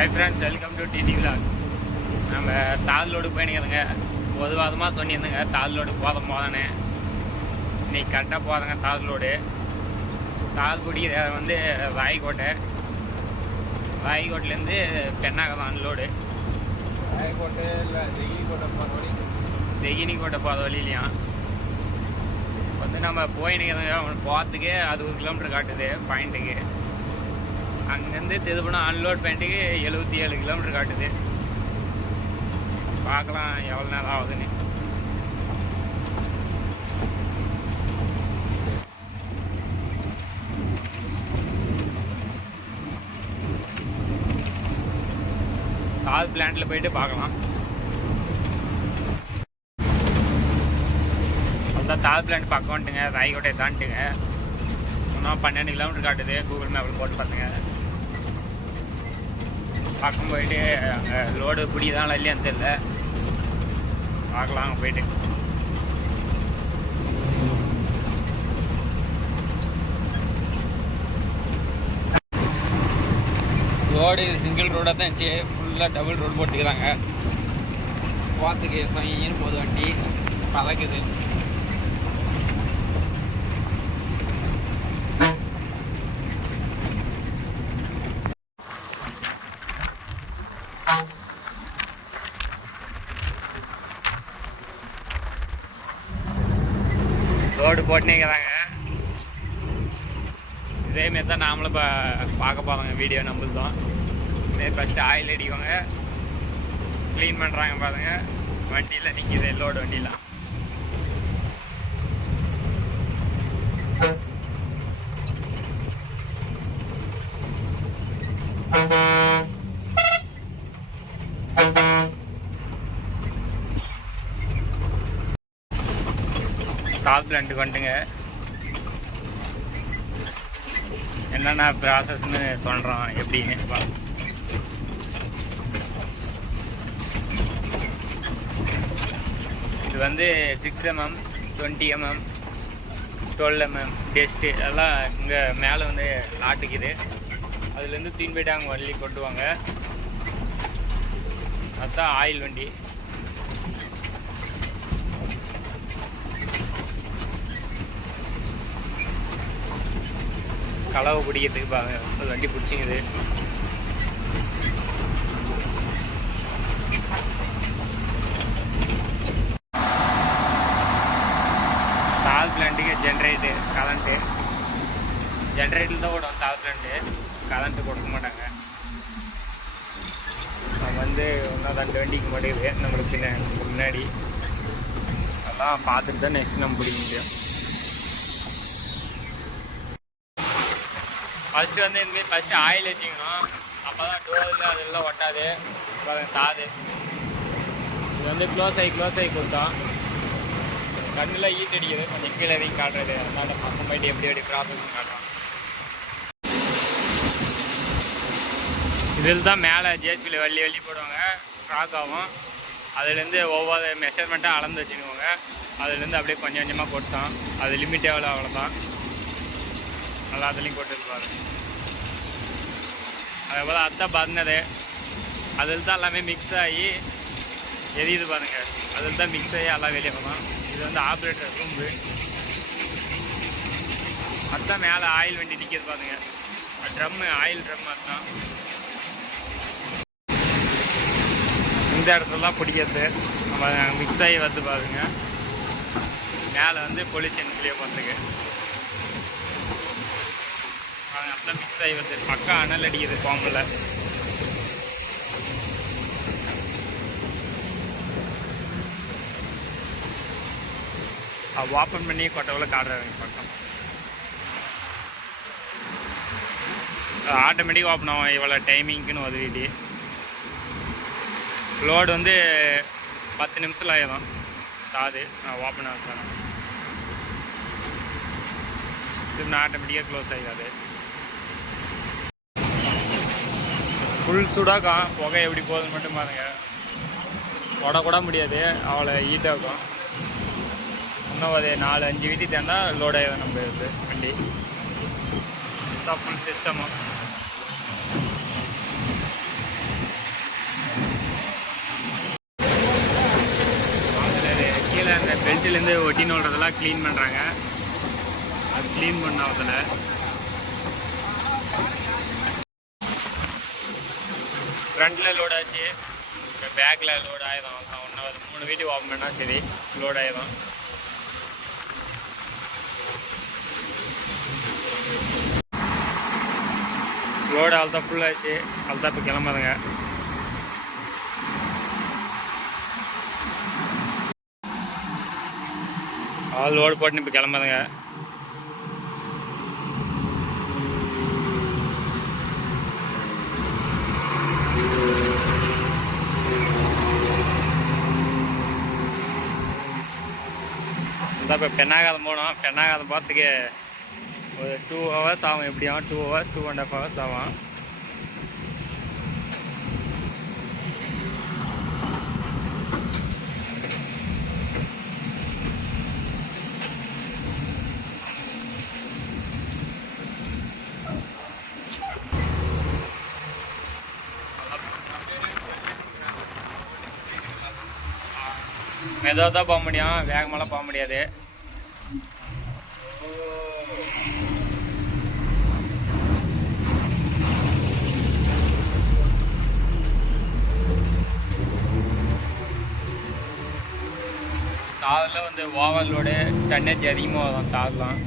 Hi friends, welcome to DD vlog. நம்ம தால் load போயினுக்கிறதுங்க. பொதுவாதமாக சொன்னியிருந்தேங்க தால் load போதானே. இன்றைக்கி கரெக்டாக போதாங்க தால் லோடு. தால் குடிக்கிற வந்து ராய்கோட்டிலேருந்து பெண்ணாக அன்லோடு. ராயக்கோட்டை இல்லை தெகினிக்கோட்டை போகிற வழியிலையும் வந்து நம்ம போயினுக்கிறதுங்க. போகிறதுக்கே 60 கிலோமீட்டர் காட்டுது பாயிண்ட்டுக்கு. அங்கேருந்து திருப்பணம் அன்லோட் பாயிண்ட்டுக்கு 77 கிலோமீட்டர் காட்டுது. பார்க்கலாம் எவ்வளோ நேரம் ஆகுதுன்னு. தால் பிளான்ட்டில் போயிட்டு பார்க்கலாம். அதுதான் தால் பிளான்ட் பக்கம் வந்துட்டுங்க. ராய்கோட்டையை தாண்டிட்டுங்க. இன்னும் 12 கிலோமீட்டர் காட்டுது. கூகுள் மேப்பில் போட்டு பார்த்துங்க. பக்கம் போயிட்டு அங்கே லோடு பிடிக்குதான் இல்லையான்னு தெரியல. பார்க்கலாம் அங்கே போயிட்டு. ரோடு சிங்கிள் ரோடாக தான் இருந்துச்சு. ஃபுல்லாக டபுள் ரோடு போட்டுக்கிறாங்க. போகிறதுக்கு சைன்னு போது வண்டி பறக்குது. ரோடு போட்டுனேங்கிறாங்க. இதேமாரி தான் நாமளும் இப்போ பார்க்க போகிறோங்க. வீடியோ நம்மளும் இதே ஃபஸ்ட்டு ஆயில் அடிக்குவாங்க, க்ளீன் பண்ணுறாங்க பாருங்க. வண்டியில் நிற்கிது லோடு வண்டியெலாம். தால் பிளான்ட்டுக்கு வந்துட்டுங்க. என்னென்ன ப்ராசஸ்ன்னு சொல்கிறோம் எப்படின்னு. இது வந்து 6 mm, 20 mm, 12 mm டெஸ்ட்டு அதெல்லாம் இங்கே மேலே வந்து நாட்டுக்குது. அதுலேருந்து தூக்கி போய்ட்டு அங்கே வள்ளி கொட்டுவாங்க. அதுதான் ஆயில் வண்டி. களவு பிடிக்கிறதுக்கு பாருங்க வண்டி பிடிச்சிங்குது. தால் பிளான்ட்டுக்கு ஜென்ரேட்டு கரண்ட்டு ஜென்ரேட்டில் தான் ஓடும். தால் பிளான்ட்டு கரண்ட்டு கொடுக்க மாட்டாங்க. நம்ம வந்து ஒன்றா 2 வண்டிக்கு மாட்டேங்குது நம்மளுக்கு முன்னாடி. அதெல்லாம் பார்த்துட்டு தான் நெக்ஸ்ட் நம்ம பிடிக்க முடியும். ஃபஸ்ட்டு வந்து இதுமாரி ஃபஸ்ட்டு ஆயில் வச்சுக்கணும். அப்போ தான் டோரில் அதெல்லாம் ஒட்டாது. தாது இது வந்து க்ளோஸ் ஆகி கொடுத்தோம். கண்ணில் ஈட் அடிக்குது. கொஞ்சம் கீழே வரைக்கும் காட்டுறது. அதனால பக்கம் போயிட்டு எப்படி ப்ராசஸ் காட்டுறோம். இதில் தான் மேலே ஜேசிபியில் வள்ளி போடுவாங்க. ட்ராக் ஆகும். அதுலேருந்து ஒவ்வொரு மெஷர்மெண்ட்டாக அளந்து வச்சுக்குவாங்க. அதுலேருந்து அப்படியே கொஞ்சம் கொஞ்சமாக கொடுத்தோம். அது லிமிட் எவ்வளோ அவ்வளோதான். எல்லாத்துலேயும் கொட்டுருப்பாரு. அதே போல் அதான் பர்னரு அதில் தான் எல்லாமே மிக்ஸ் ஆகி எரியுது பாருங்கள். அதில் தான் மிக்ஸ் ஆகி எல்லாம் வெளியே வரும். இது வந்து ஆப்ரேட்டர் ரூம்பு. அதுதான் மேலே ஆயில் வண்டி நிற்கிது பாருங்க. Drum oil drum. அதுதான் இந்த இடத்துலலாம் பிடிக்கிறது. நம்ம மிக்ஸ் ஆகி வந்து பாருங்க. மேலே வந்து பொல்யூஷன் வெளியே போகிறதுக்கு அதான் மிக்ஸ் ஆகி வந்து பக்கம் அனல் அடிக்குது பாம்பில். ஓப்பன் பண்ணி கொட்டவுல காட்டுறாங்க பக்கம். ஆட்டோமேட்டிக் ஓப்பன் ஆகும். இவ்வளோ டைமிங்க்குன்னு உதவிட்டு லோடு வந்து 10 நிமிஷத்தில் ஆகிடும். தாது ஓப்பன் ஆகுது. இது ஆட்டோமேட்டிக்காக க்ளோஸ் ஆகிடாது. ஃபுல் சூடாக புகை எப்படி போகுதுன்னு மட்டும் பாருங்க. கூட முடியாது, அவ்வளோ ஹீட்டாக இருக்கும். இன்னும் ஒரு 4-5 வீட்டு தேர்ந்தால் லோடாக நம்ம இது வண்டி. ஃபுல் சிஸ்டமும் நேற்றுலேருந்து ஒட்டின்னு விடுறதெல்லாம் க்ளீன் பண்ணுறாங்க. அது க்ளீன் பண்ண அதில் ஃப்ரண்ட்டில் லோட் ஆச்சு. இப்போ பேக்கில் லோட் ஆகிடும். அவ்வளோதான் 1 hour 3 வீட்டுக்கு ஓப்பன் பண்ணால் சரி லோட் ஆகிடும். லோடு அவ்வளோதான் ஃபுல்லாகிடுச்சு. அவ்வளோதான் இப்போ கிளம்பாதுங்க. லோடு போட்டுன்னு இப்போ கிளம்பாதுங்க. இப்போ பெண்ணாகாதம் போனோம். பெண்ணாகாதம் போகிறதுக்கு ஒரு 2 hours ஆகும். எப்படியும் 2 hours 2.5 hours ஆகும். மெதுவாக தான் போக முடியும், வேகமாலாம் போக முடியாது. தாரில் வந்து ஓவர்லோடு டன்னேஜ் அதிகமாக வரும் தார்லாம்.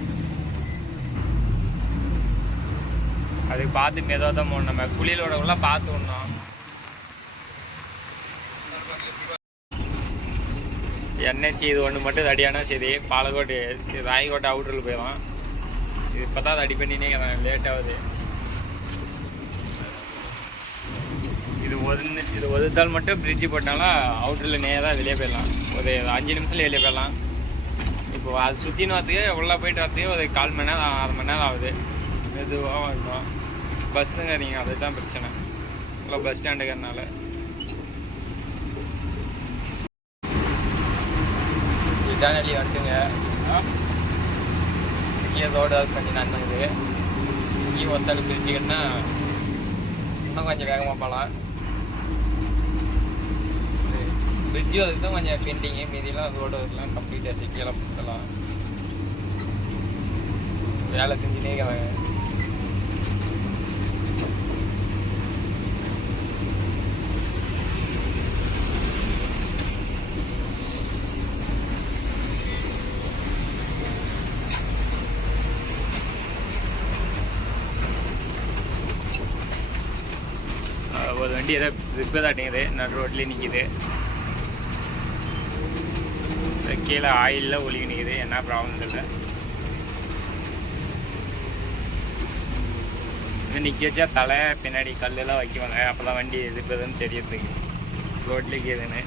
அதுக்கு பார்த்து மெதுவாக தான் போகணும். நம்ம குளியலோடலாம் பார்த்து விடணும். என்ஹெச் இது ஒன்று மட்டும் தடியானா சரி. பாலக்கோட்டு ராயக்கோட்டை அவுட்டரில் போயிடும். இது இப்போ தான் தடி பண்ணினே லேட் ஆகுது. இது ஒதுத்தால் மட்டும் பிரிட்ஜு போட்டாலும் அவுட்டரில் நேராக வெளியே போயிடலாம். ஒரு 5 நிமிஷத்தில் வெளியே போயிடலாம். இப்போ அது சுற்றின்னு வரத்துக்கு உள்ளே போயிட்டு வரத்துக்கு ஒரு 1/4 மணி நேரம் 1/2 மணி நேரம் ஆகுது. மெதுவாக இருக்கும். பஸ்ஸுங்கிறீங்க அதுதான் பிரச்சனை. இல்லை பஸ் ஸ்டாண்டுங்கிறனால இதானி வந்துங்க. இங்கே ரோடு கொஞ்சம் நடந்துக்குது. இங்கேயும் ஒத்தாள் பிரிச்சுக்கிட்டா இன்னும் கொஞ்சம் வேகமாக போகலாம். பிரிட்ஜு அதுக்கு தான் கொஞ்சம் பெண்டிங்கு. மீதியெல்லாம் ரோடு வரலாம் கம்ப்ளீட் ஆச்சு. கீழே கொடுத்தலாம் வேலை செஞ்சுனே இருக்கிறாங்க. ஒரு வண்டி ஏதோ ரிப்பேர் ஆட்டிங்குது. நடு ரோட்லேயே நிற்கிது. கீழே ஆயிலில் ஒழுகி நிற்கிது. என்ன ப்ராப்ளம் இல்லை. இது நிற்க வச்சா தலை பின்னாடி கல்லெல்லாம் வைக்குவாங்க. அப்போ தான் வண்டி ரிப்பேர்னு தெரியறதுக்கு. ரோட்லேயே கீதுன்னு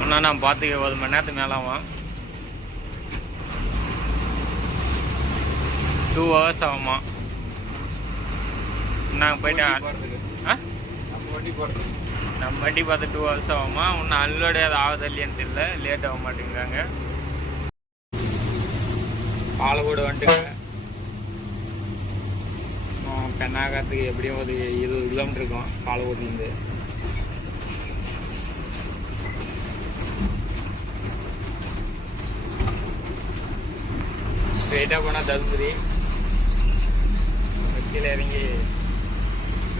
ஒன்றா நான் பார்த்துக்க 1 மணி நேரத்துக்கு மேலே ஆகும். 2 hours ஆகுமா? நாங்கள் போயிட்டு நம்ம வண்டி பார்த்து 2 hours ஆகுமா? இன்னும் அன்லோடு அது ஆகுது இல்லையான்னு தெரியல. லேட் ஆக மாட்டேங்கிறாங்க. பாலக்கோடு வந்துட்டுங்க. பெண்ணாகத்துக்கு எப்படியும் ஒரு 20 கிலோமீட்டர் இருக்கும் பாலக்கோட்லேருந்து. ஸ்ட்ரெயிட்டாக போனால் தருமபுரி. கீழே இறங்கி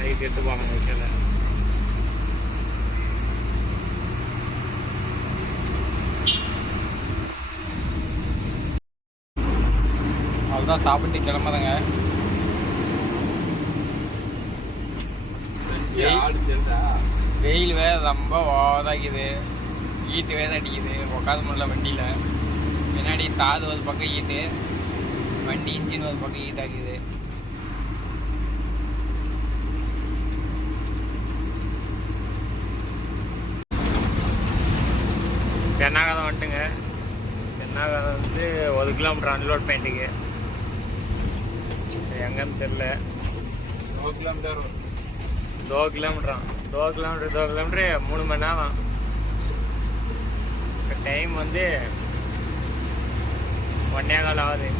ரைட் எடுத்து போனாங்க. கீழே அவ்வளோதான் சாப்பிட்டு கிளம்புறேங்க. வெயில் வேறு ரொம்ப ஓவராகுது. ஈட்டு வேறு அடிக்குது. உட்கார முடியல வண்டியில். பின்னாடி தாது ஒரு பக்கம் ஈட்டு, வண்டி இன்ஜின் ஒரு பக்கம் ஹீட் ஆகுது. பெண்ணாகதம் வந்துட்டுங்க. பெண்ணாகதம் வந்து 1 கிலோமீட்டர் அன்லோட் பாயிண்ட்டுக்கு. எங்கன்னு தெரில. 2 கிலோமீட்டரா? 2 கிலோமீட்டர் 3 மணி நேரம். டைம் வந்து 1.25 ஆகுது.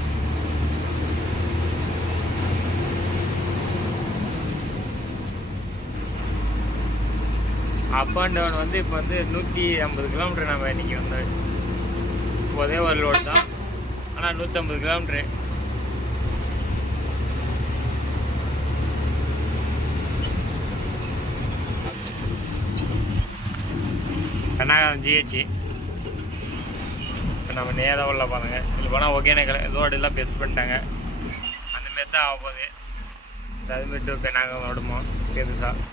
அப் அண்ட் டவுன் வந்து இப்போ வந்து 150 கிலோமீட்டர் நம்ம இன்றைக்கி வந்து ஒரே ஒரு லோடு தான், ஆனால் 150 கிலோமீட்ரு. கர்நாடகா ஜிஹெச். இப்போ நம்ம நேராக உள்ள பாருங்க, இது போனால் ஒகேனக்கல் ரோடு எல்லாம் பெஸ்ட் பண்ணிட்டாங்க. அந்தமாரி தான் ஆக போகுது. அதுமாரி இப்போ நாங்கள் ஓடுமோ பெருசாக.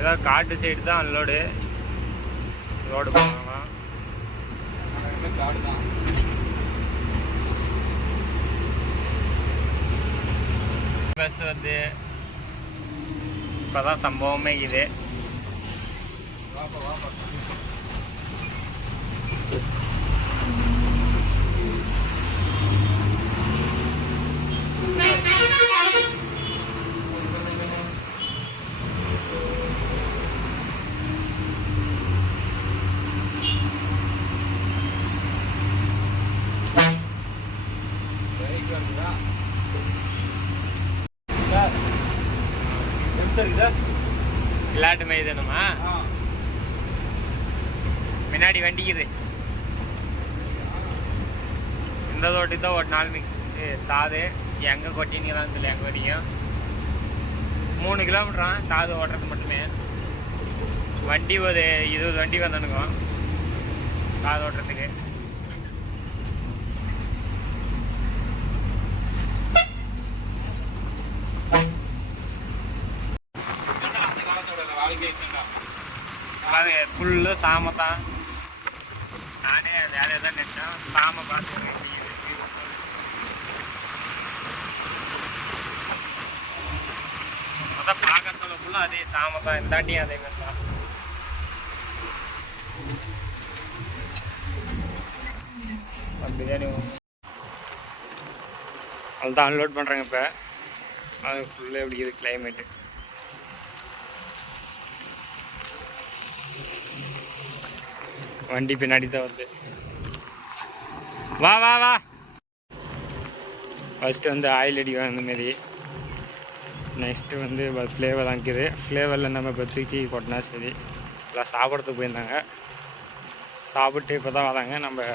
ஏதோ காட்டு சைடு தான் அன்லோடு ரோடு போகலாம். காடு தான். பஸ் வந்து இப்போதான் சம்பவமே இது. விளையாட்டு மைதானமா முன்னாடி வண்டிக்குது. இந்த தோட்டி தான் ஒரு 4 மிக்ஸ் தாது. எங்கே கொட்டினீங்களான்னு தெரியல. எங்கே வரீங்க 3 கிலோமீட்டரா தாது ஓட்டுறது மட்டுமே. வண்டி ஒரு 20 வண்டி வந்தனுங்க தாது ஓட்டுறதுக்கு. ஃபுல்லு சாமை தான். நானே வேலையை தான் நினச்சேன். சாமை பார்த்துருக்கேன். அதான் பார்க்கறதுல ஃபுல்லாக அதே சாமை தான். இந்தாட்டியும் அதே மாதிரி தான். பிரியாணி அதுதான் அன்லோட் பண்ணுறேங்க. இப்போ அது ஃபுல்லாக எப்படி இருக்குது கிளைமேட்டு. வண்டி பின்னாடி தான் வருது. வா வா வா. ஃபஸ்ட்டு வந்து ஆயில் அடிக்கும் அந்தமாரி. நெக்ஸ்ட்டு வந்து ஃப்ளேவர் வாங்கிக்குது. ஃப்ளேவரில் நம்ம இப்போ தூக்கி கொட்டினா சரி. எல்லாம் சாப்பிட்றதுக்கு போயிருந்தாங்க. சாப்பிட்டு இப்போ தான் வராங்க. நம்ம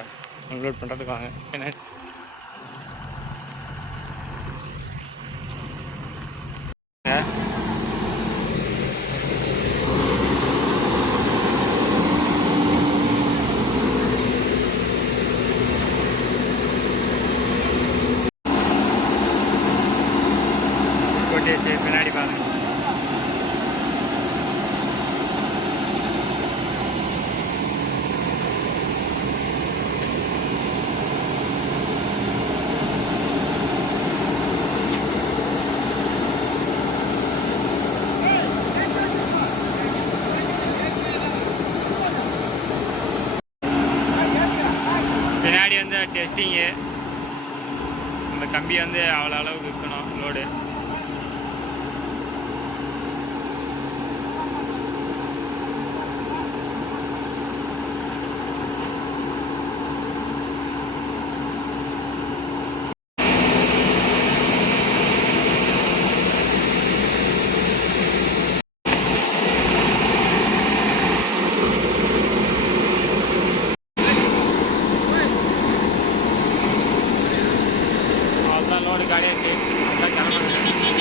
அன்லோட் பண்ணுறதுக்கு வாங்க. என்ன பின்னாடி பாருங்க. பின்னாடி வந்து டெஸ்டிங்கு. இந்த கம்பி வந்து அவ்வளோ அளவுக்கு இருக்கணும் லோடு. லோடு காலியாச்சு. அதுதான் கிளம்புறேன்.